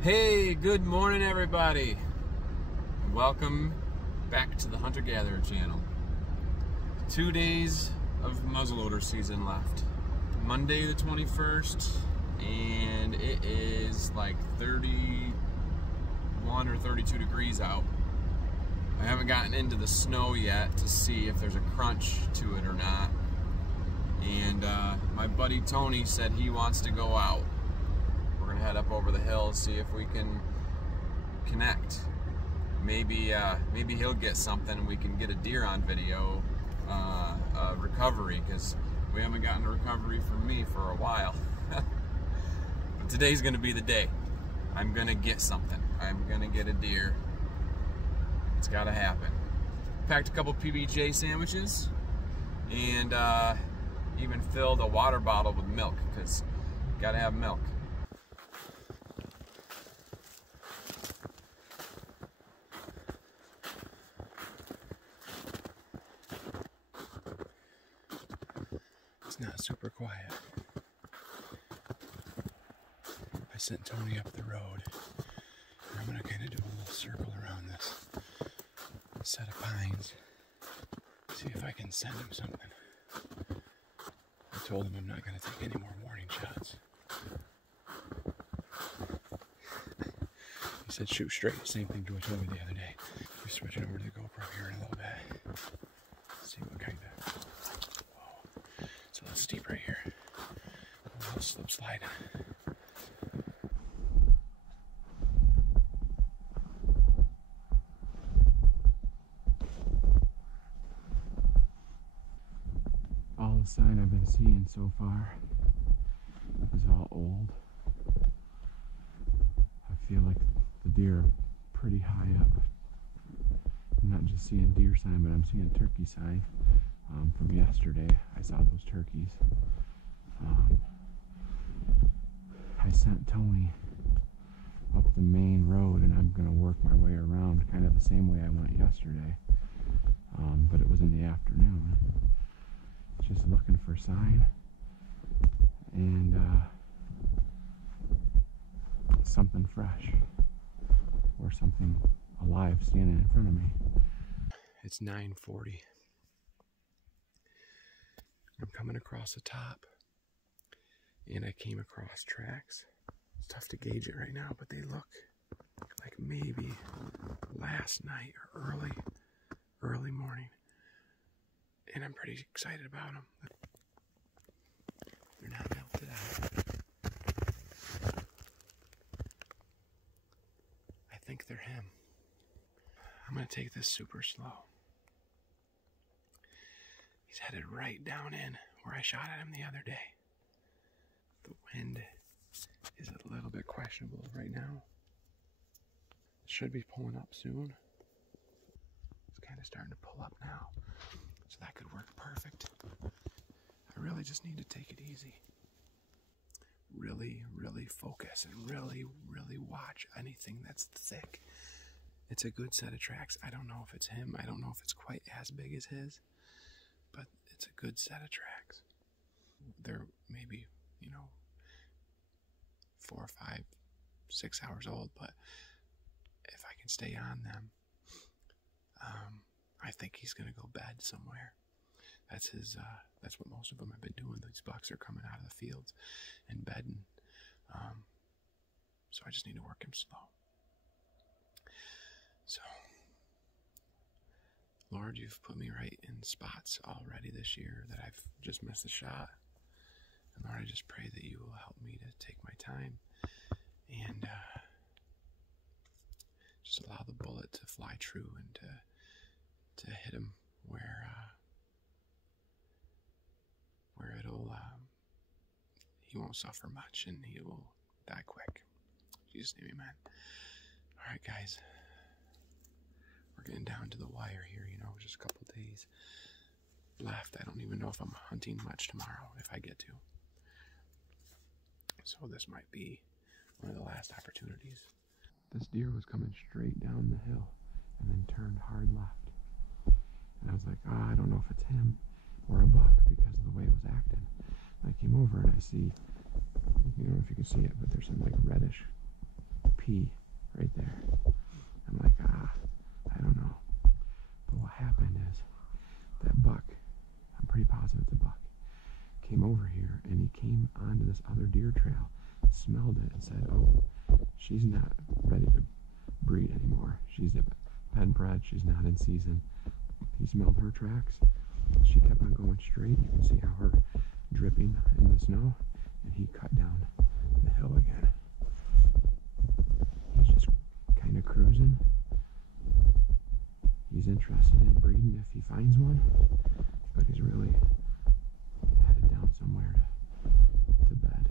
Hey, good morning everybody. Welcome back to the Hunter-Gatherer channel. 2 days of muzzleloader season left. Monday the 21st, and it is like 31 or 32 degrees out. I haven't gotten into the snow yet to see if there's a crunch to it or not. And my buddy Tony said he wants to go out. We're gonna head up over the hill, see if we can connect. Maybe he'll get something and we can get a deer on video, recovery, because we haven't gotten a recovery from me for a while. But today's gonna be the day. I'm gonna get something. I'm gonna get a deer. It's gotta happen. Packed a couple PBJ sandwiches and even filled a water bottle with milk, because you gotta have milk. It's not super quiet. I sent Tony up the road, and I'm gonna kind of do a little circle around this set of pines, see if I can send him something. I told him I'm not gonna take any more warning shots. He said shoot straight, same thing Joy told me the other day. We're switching over to the GoPro here in a little bit. Let's see what kind of... Whoa. It's a little steep right here. A little slip slide. All the sign I've been seeing so far is all old. I feel like the deer are pretty high up. I'm not just seeing deer sign, but I'm seeing turkey sign. From yesterday, I saw those turkeys. I sent Tony up the main road, and I'm going to work my way around kind of the same way I went yesterday, but it was in the afternoon. Just looking for sign and something fresh or something alive standing in front of me. It's 9:40. I'm coming across the top, and I came across tracks. It's tough to gauge it right now, but they look like maybe last night or early morning. And I'm pretty excited about them. They're not melted out. I think they're him. I'm gonna take this super slow. He's headed right down in where I shot at him the other day. The wind is a little bit questionable right now. It should be pulling up soon. It's kind of starting to pull up now. So that could work perfect. I really just need to take it easy. Really, really focus and really, really watch anything that's thick. It's a good set of tracks. I don't know if it's him. I don't know if it's quite as big as his, but it's a good set of tracks. They're maybe, 4, 5, 6 hours old, but if I can stay on them, I think he's gonna go bed somewhere. That's his. That's what most of them have been doing. These bucks are coming out of the fields and bedding. So I just need to work him slow. So, Lord, you've put me right in spots already this year that I've just missed a shot. And Lord, I just pray that you will help me to take my time and just allow the bullet to fly true and to hit him where it'll he won't suffer much and he will die quick. In Jesus' name, amen. All right, guys, we're getting down to the wire here. Just a couple days left. I don't even know if I'm hunting much tomorrow, if I get to. So this might be one of the last opportunities. This deer was coming straight down the hill and then turned hard left. And I was like, I don't know if it's him or a buck because of the way it was acting. And I came over and I see, I don't know if you can see it, but there's some like reddish pee right there. I'm like, I don't know. But what happened is that buck, I'm pretty positive it's a buck, came over here and he came onto this other deer trail, smelled it and said, oh, she's not ready to breed anymore. She's pen bred, she's not in season. He smelled her tracks. She kept on going straight. You can see how her dripping in the snow, and he cut down the hill again. He's just kind of cruising. He's interested in breeding if he finds one, but he's really headed down somewhere to bed,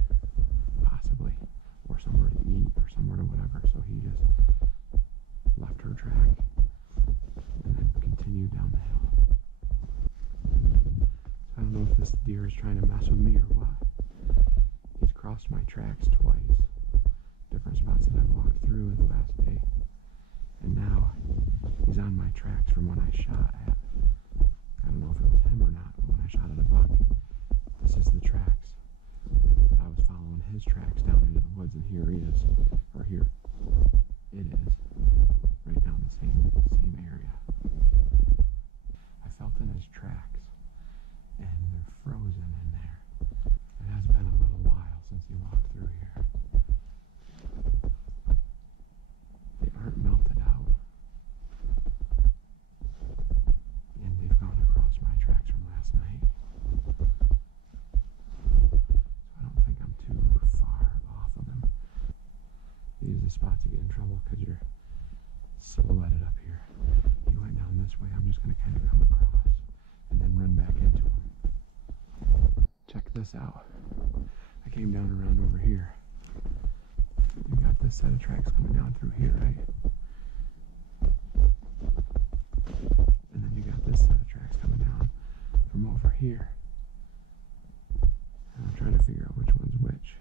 possibly, or somewhere to eat, or somewhere to whatever. So he just left her track and then continued down the hill. I don't know if this deer is trying to mess with me or what. He's crossed my tracks twice, different spots that I've walked through in the last day, and now he's on my tracks from when I shot at, I don't know if it was him or not, but when I shot at a buck, this is the tracks that I was following, his tracks down into the woods, and here he is, or here it is, right down the same area. I felt in his tracks, and they're frozen in there. It has been a little while since he walked through here. They aren't melted out, and they've gone across my tracks from last night. So I don't think I'm too far off of him. These are the spots you get in trouble because you're silhouetted up here. He went down this way. I'm just going to kind of come across and then run back into him. Check this out. I came down around over here. You got this set of tracks coming down through here, right? And then you got this set of tracks coming down from over here. And I'm trying to figure out which one's which.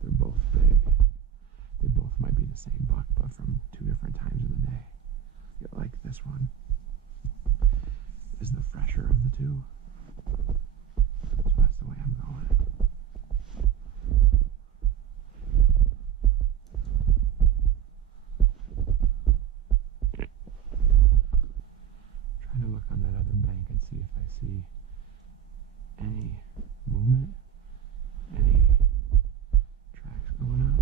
They're both big. They both might be the same buck, but from two different times of the day. Like this one is the fresher of the two. So that's the way I'm going. Trying to look on that other bank and see if I see any movement, any tracks going on.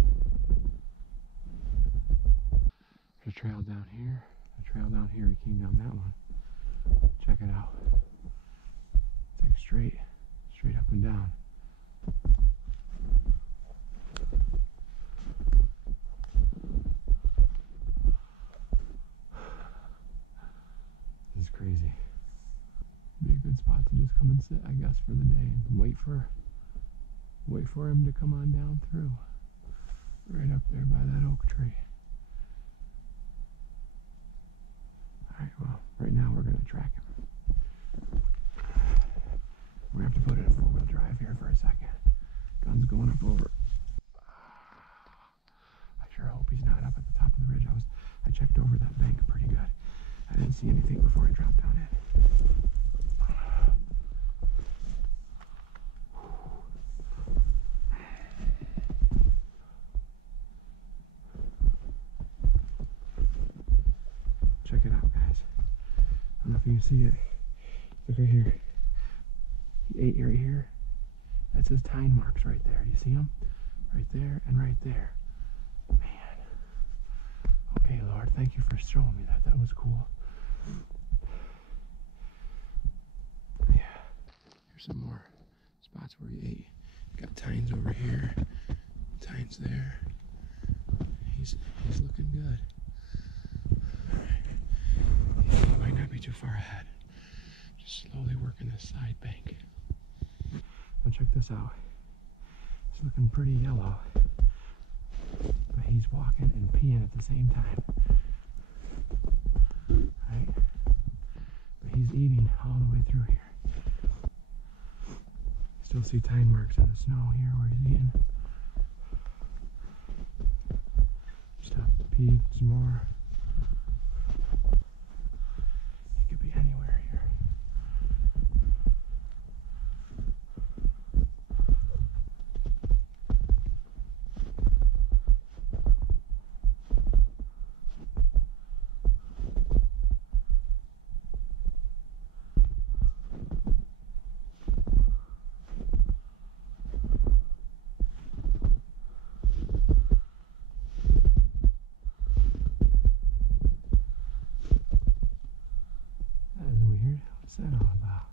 There's a trail down here. Trail down here, he came down that one. Check it out. It's like straight up and down. This is crazy. Be a good spot to just come and sit, I guess, for the day and wait for him to come on down through. Right up there by that oak tree. Alright, well, right now we're going to track him. We're going to have to put it in four-wheel drive here for a second. Gun's going up over. I sure hope he's not up at the top of the ridge. I checked over that bank pretty good. I didn't see anything before I dropped down in. Check it out, guys. I don't know if you can see it. Look right here. He ate right here. That's his tine marks right there. Do you see them? Right there and right there. Man. Okay, Lord, thank you for showing me that. That was cool. Yeah. Here's some more spots where he ate. Got tines over here. Tines there. He's looking good. He might not be too far ahead. Just slowly working this side bank. Now check this out. It's looking pretty yellow, but he's walking and peeing at the same time. Right? But he's eating all the way through here. Still see tine marks in the snow here where he's eating. Stop to pee some more. He could be anywhere here. about.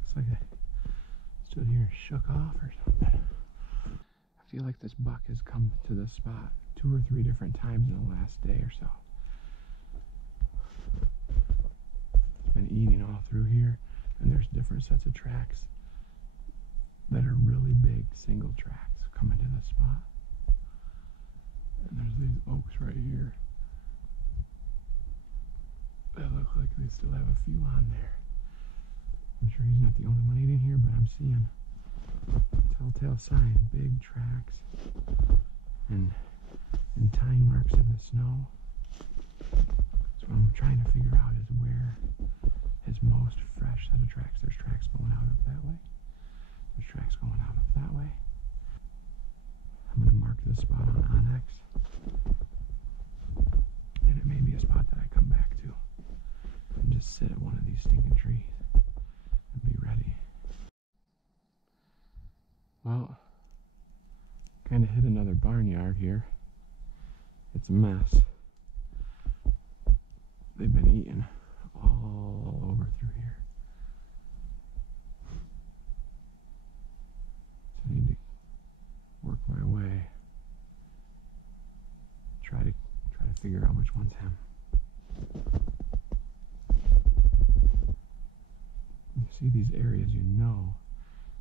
Looks like I stood here and shook off or something. I feel like this buck has come to this spot 2 or 3 different times in the last day or so. It's been eating all through here, and there's different sets of tracks that are really big single tracks coming to this spot. And there's these oaks right here that look like they still have a few on there. I'm sure he's not the only one eating here, but I'm seeing telltale sign, big tracks and tine marks in the snow. So what I'm trying to figure out is where his most fresh set of tracks. There's tracks going out up that way. There's tracks going out up that way. I'm going to mark this spot on Onyx, and it may be a spot that I come back to and just sit at one of these stinking trees and be ready. Well, kind of hit another barnyard here. It's a mess. They've been eating all over through here. So I need to work my way. Try to figure out which one's him. You see these areas, you know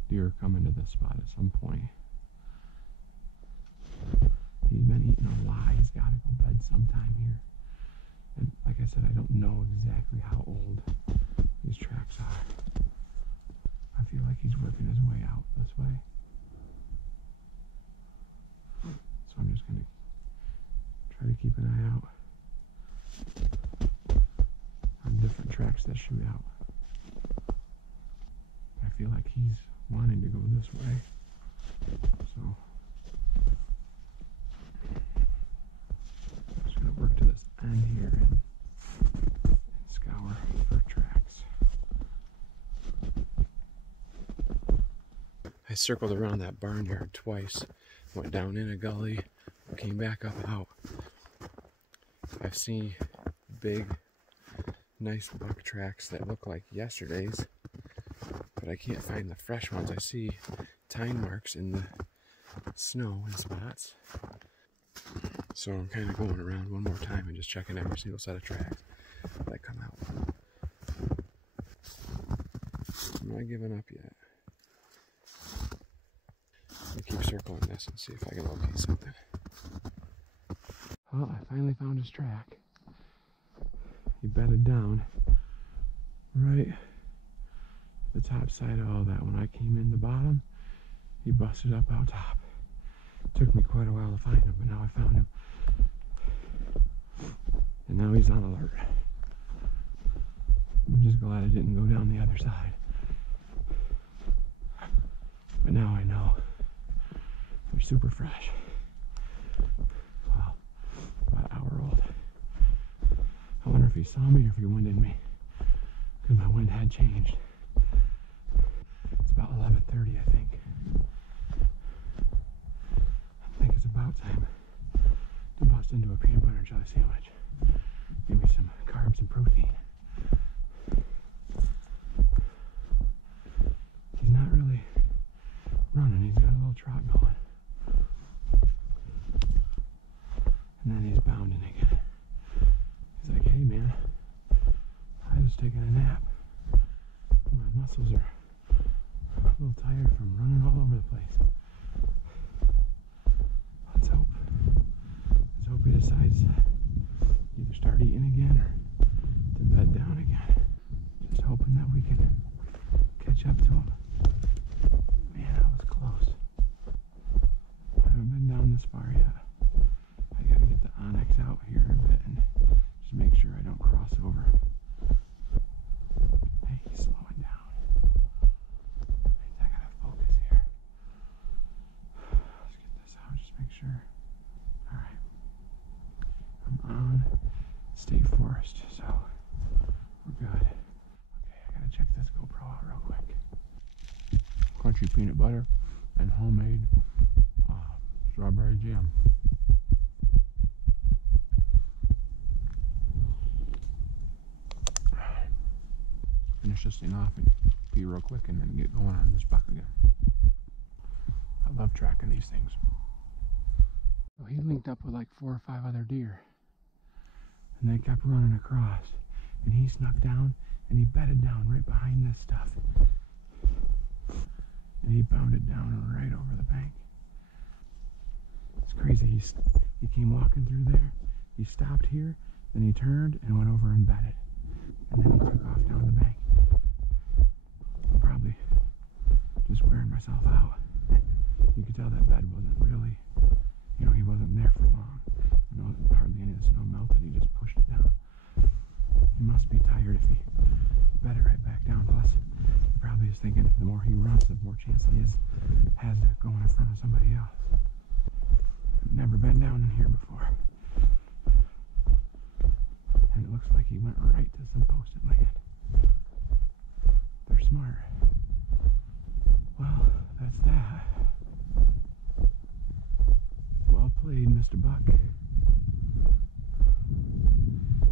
deer are coming to this spot at some point. He's been eating a lot. He's got to go bed sometime here. And like I said, I don't know exactly how old these tracks are. I feel like he's working his way out this way. So I'm just going to try to keep an eye out on different tracks that shoot out. I feel like he's wanting to go this way. So I'm just going to work to this end here and scour for tracks. I circled around that barnyard twice, went down in a gully, came back up out. I've seen big, nice buck tracks that look like yesterday's, but I can't find the fresh ones. I see tine marks in the snow in spots. So I'm kind of going around one more time and just checking every single set of tracks that come out. I'm not giving up yet. I'm gonna keep circling this and see if I can locate something. Well, I finally found his track. He bedded down right at the top side of all that. When I came in the bottom, he busted up out top. It took me quite a while to find him, but now I found him. And now he's on alert. I'm just glad I didn't go down the other side. But now I know they're super fresh. Wow, about an hour old. I wonder if he saw me or if he winded me, because my wind had changed. It's about 11:30, I think. I think it's about time to bust into a peanut butter and jelly sandwich. Give me some carbs and protein. He's not really running, he's got a little trot going. And then he's bounding again. He's like, hey man, I was taking a nap. My muscles are a little tired from running all over the place. Let's hope he decides to either start eating again or to bed down again. Just hoping that we can catch up to him. Man, that was close. I haven't been down this far yet. I gotta get the Onyx out here a bit and just make sure I don't cross over. Hey, he's slowing down. I gotta focus here. Let's get this out, just make sure. Alright. I'm on State Forest, so we're good. Okay, I gotta check this GoPro out real quick. Crunchy peanut butter and homemade strawberry jam. finish this thing off and pee real quick and then get going on this buck again. I love tracking these things. So he linked up with like 4 or 5 other deer, and they kept running across, and he snuck down and he bedded down right behind this stuff, and he bounded down right over the bank. It's crazy. He came walking through there, he stopped here, then he turned and went over and bedded, and then he took off down the bank. I'm probably just wearing myself out. You could tell that bed wasn't really, you know, he wasn't there for long. You know, hardly any of the snow melted, he just pushed it down. He must be tired if he bedded right back down. Plus, he probably is thinking the more he runs, the more chance he has of going in front of somebody else. I've never been down in here before. And it looks like he went right to some posted land. They're smart. Well, that's that. Well played, Mr. Buck.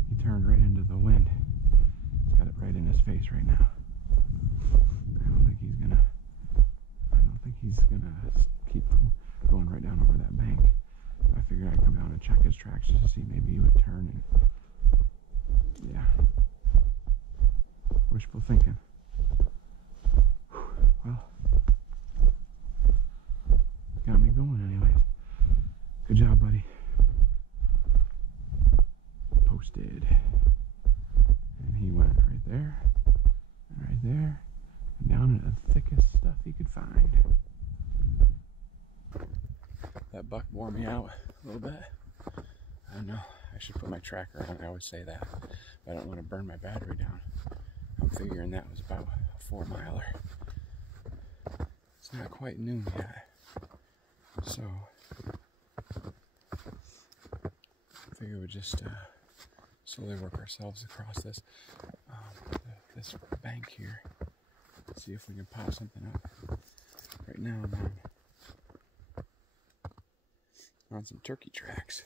He turned right into the wind. He's got it right in his face right now. I don't think he's gonna keep going right down over that bank. I figured I'd come down and check his tracks just to see maybe he would turn and yeah. Wishful thinking. Well, got me going anyways. Good job, buddy. Posted. And he went right there, and right there, and down into the thickest stuff he could find. That buck wore me out a little bit. I don't know. I should put my tracker on. I always say that. But I don't want to burn my battery down. I'm figuring that was about a 4-miler. It's not quite noon yet. So I figure we'd just slowly work ourselves across this bank here. See if we can pop something up. Right now I'm on some turkey tracks.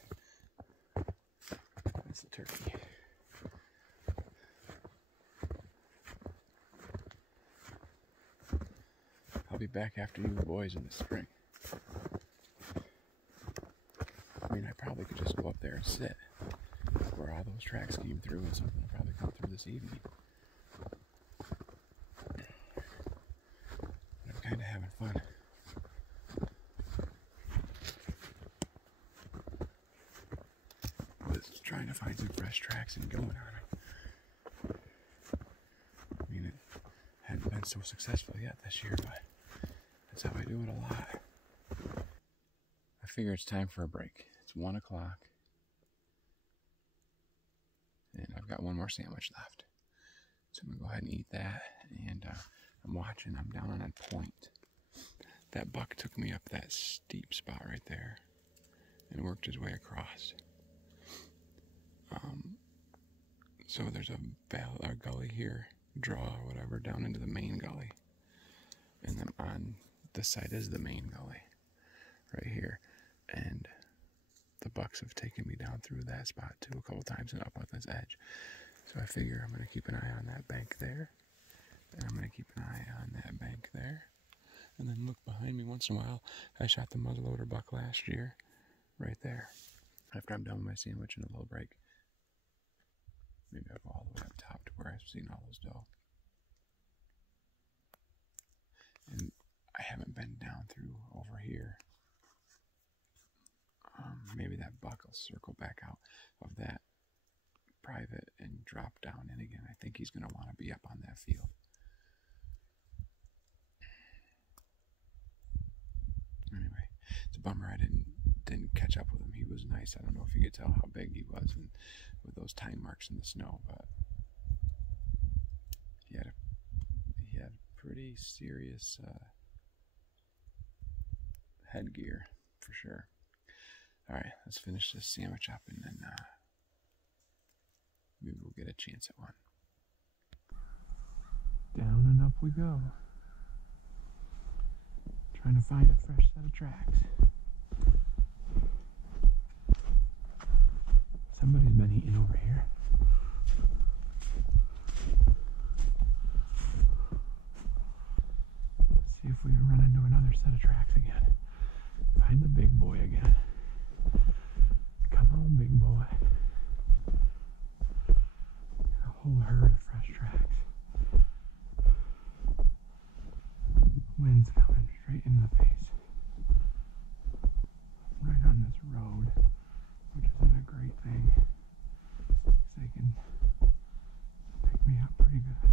That's the turkey. I'll be back after you boys in the spring. I mean, I probably could just go up there and sit where all those tracks came through, and something will probably come through this evening. But I'm kind of having fun. With trying to find some fresh tracks and going on them. I mean, it hadn't been so successful yet this year, but that's how I do it a lot. I figure it's time for a break. It's 1 o'clock. And I've got one more sandwich left. So I'm going to go ahead and eat that. And I'm watching. I'm down on a point. That buck took me up that steep spot right there and worked his way across. So there's a gully here, draw or whatever, down into the main gully. And then on this side is the main gully, right here. And the bucks have taken me down through that spot too a couple times and up on this edge. So I figure I'm going to keep an eye on that bank there. And I'm going to keep an eye on that bank there. And then look behind me once in a while. I shot the muzzleloader buck last year, right there. After I'm done with my sandwich and a little break, maybe I'll go all the way up top to where I've seen all those doe. And I haven't been down through over here. Maybe that buck will circle back out of that private and drop down in again. I think he's going to want to be up on that field. Anyway, it's a bummer I didn't catch up with him. He was nice. I don't know if you could tell how big he was and with those tine marks in the snow, but he had pretty serious headgear for sure. All right, let's finish this sandwich up and then maybe we'll get a chance at one. Down and up we go. Trying to find a fresh set of tracks. Somebody's been eating over here. set of tracks again. Find the big boy again. Come on, big boy. A whole herd of fresh tracks. Wind's coming straight in the face. Right on this road, which isn't a great thing. They can pick me up pretty good.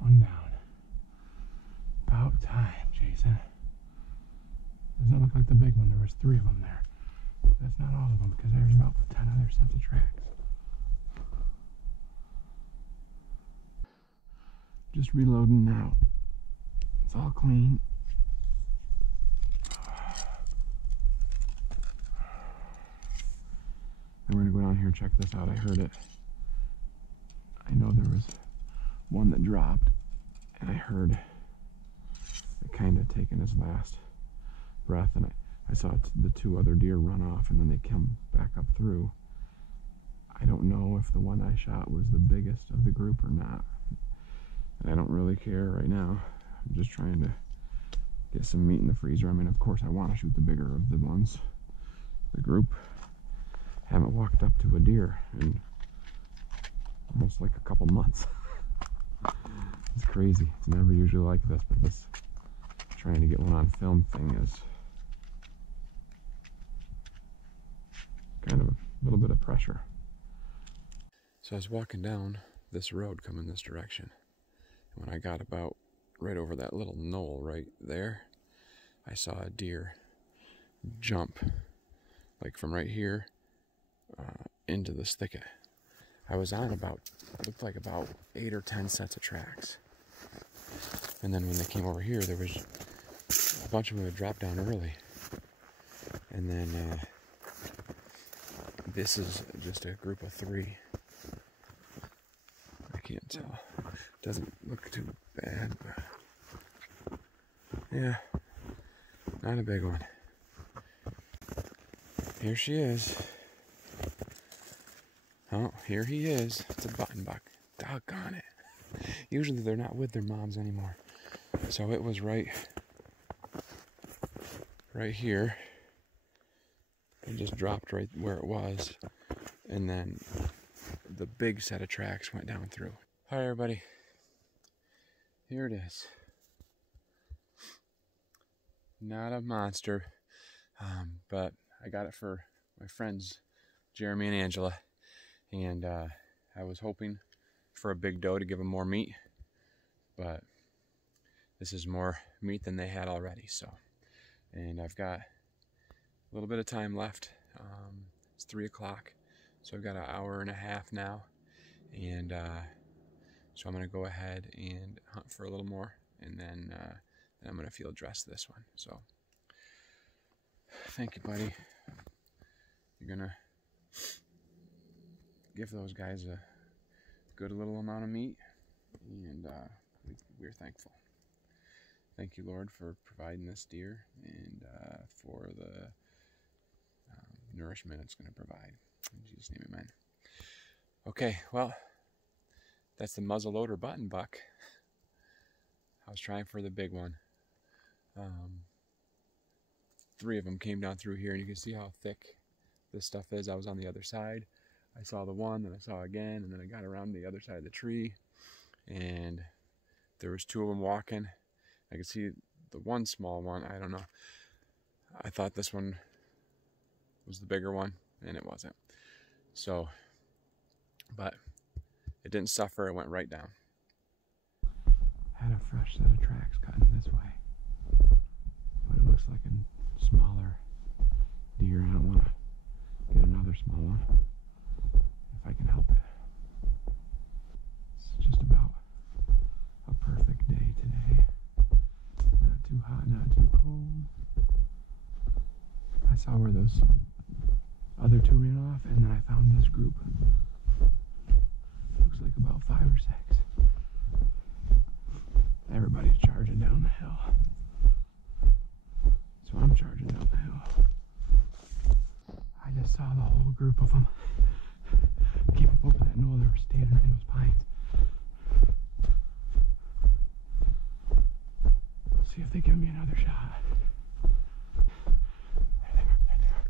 One down. About time, Jason. Doesn't look like the big one. There was 3 of them there. That's not all of them because there's about 10 other sets of tracks. Just reloading now. It's all clean. And we're gonna go down here and check this out. I heard it. I know there was one that dropped, and I heard it kind of taking his last breath, and I saw the 2 other deer run off, and then they come back up through. I don't know if the one I shot was the biggest of the group or not, and I don't really care right now. I'm just trying to get some meat in the freezer. I mean, of course I want to shoot the bigger of the ones. The group haven't walked up to a deer in almost like a couple months. It's crazy. It's never usually like this, but this trying to get one on film thing is kind of a little bit of pressure. So I was walking down this road coming this direction, and when I got about right over that little knoll right there, I saw a deer jump like from right here into this thicket. I was on about, looked like about 8 or 10 sets of tracks. And then when they came over here, there was a bunch of them had dropped down early. And then this is just a group of 3. I can't tell. Doesn't look too bad, but yeah, not a big one. Here she is. Oh, here he is. It's a button buck. Doggone it. Usually they're not with their moms anymore. So it was right here. It just dropped right where it was. And then the big set of tracks went down through. Hi everybody. Here it is. Not a monster. But I got it for my friends Jeremy and Angela. And I was hoping for a big doe to give them more meat, but this is more meat than they had already. So, and I've got a little bit of time left. It's 3 o'clock, so I've got an hour and a half now, and so I'm gonna go ahead and hunt for a little more, and then I'm gonna field dress this one. So, thank you, buddy. You're gonna give those guys a good little amount of meat, and we're thankful. Thank you, Lord, for providing this deer and for the nourishment it's going to provide. In Jesus' name, amen. Okay, well, that's the muzzleloader button buck. I was trying for the big one. 3 of them came down through here, and you can see how thick this stuff is. I was on the other side. I saw the one, then I saw again, and then I got around the other side of the tree, and there was 2 of them walking. I could see the one small one. I don't know. I thought this one was the bigger one, and it wasn't. So, but it didn't suffer. It went right down. Had a fresh set of tracks cutting this way, but it looks like a smaller deer. I don't want to another small one if I can help it. It's just about a perfect day today. Not too hot, not too cold. I saw where those other two ran off, and then I found this group. Looks like about 5 or 6. Everybody's charging down the hill. So I'm charging down the hill. I just saw the whole group of them. Keep up over that knoll, they were standing right in those pines. See if they give me another shot. There they are, there they are.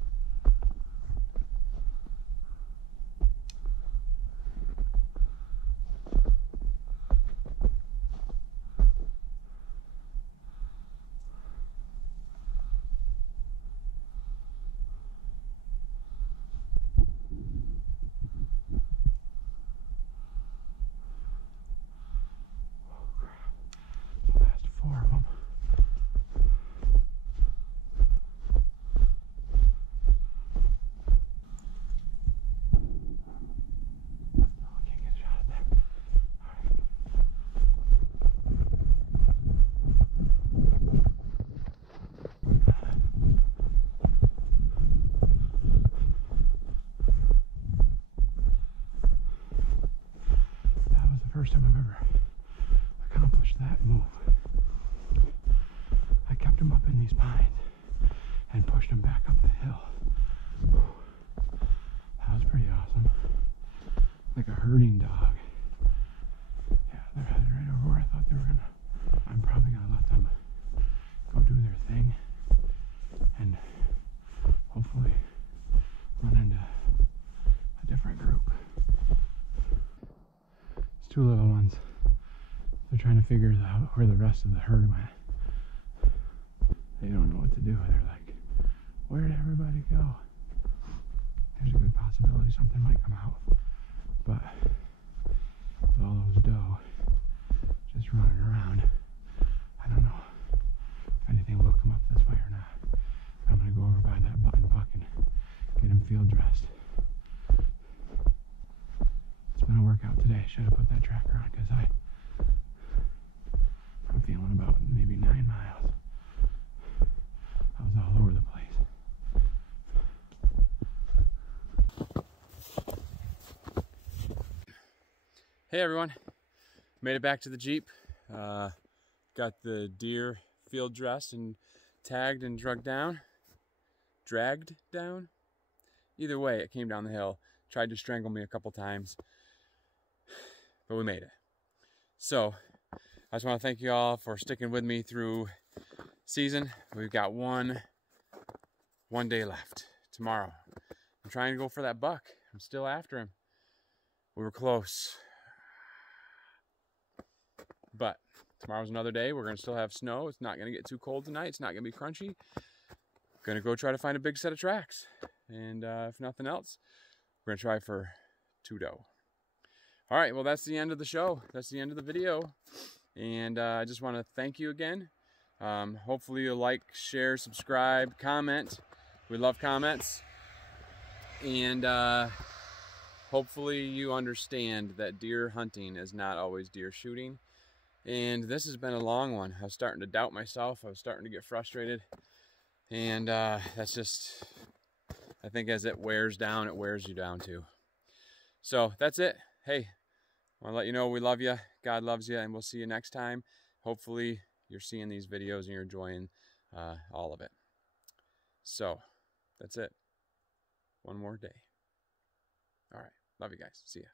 First time I've ever accomplished that move. I kept him up in these pines and pushed him back up the hill. That was pretty awesome. Like a herding dog. Yeah, they're headed right over where I thought they were gonna. I'm probably gonna let them go do their thing and hopefully run into a different group. Two little ones. They're trying to figure out where the rest of the herd went. They don't know what to do. They're like, where did everybody go? There's a good possibility something might come out. But with all those doe just running around, I don't know if anything will come up this way or not. I'm going to go over by that button buck and get him field dressed. It's been a workout today. Should have put that tracker on because I'm feeling about maybe 9 miles. I was all over the place. Hey everyone, made it back to the Jeep. Got the deer field dressed and tagged and dragged down. Either way, it came down the hill. Tried to strangle me a couple times, but we made it. So I just want to thank you all for sticking with me through season. We've got one day left tomorrow. I'm trying to go for that buck. I'm still after him. We were close, but tomorrow's another day. We're going to still have snow. It's not going to get too cold tonight. It's not going to be crunchy. Going to go try to find a big set of tracks, and if nothing else, we're going to try for 2 doe. All right, well, that's the end of the show. That's the end of the video. And I just want to thank you again. Hopefully you'll like, share, subscribe, comment. We love comments. And hopefully you understand that deer hunting is not always deer shooting. And this has been a long one. I was starting to doubt myself. I was starting to get frustrated. And that's just, I think as it wears down, it wears you down too. So that's it. Hey, I want to let you know we love you. God loves you, and we'll see you next time. Hopefully you're seeing these videos and you're enjoying all of it. So that's it. One more day. All right. Love you guys. See ya.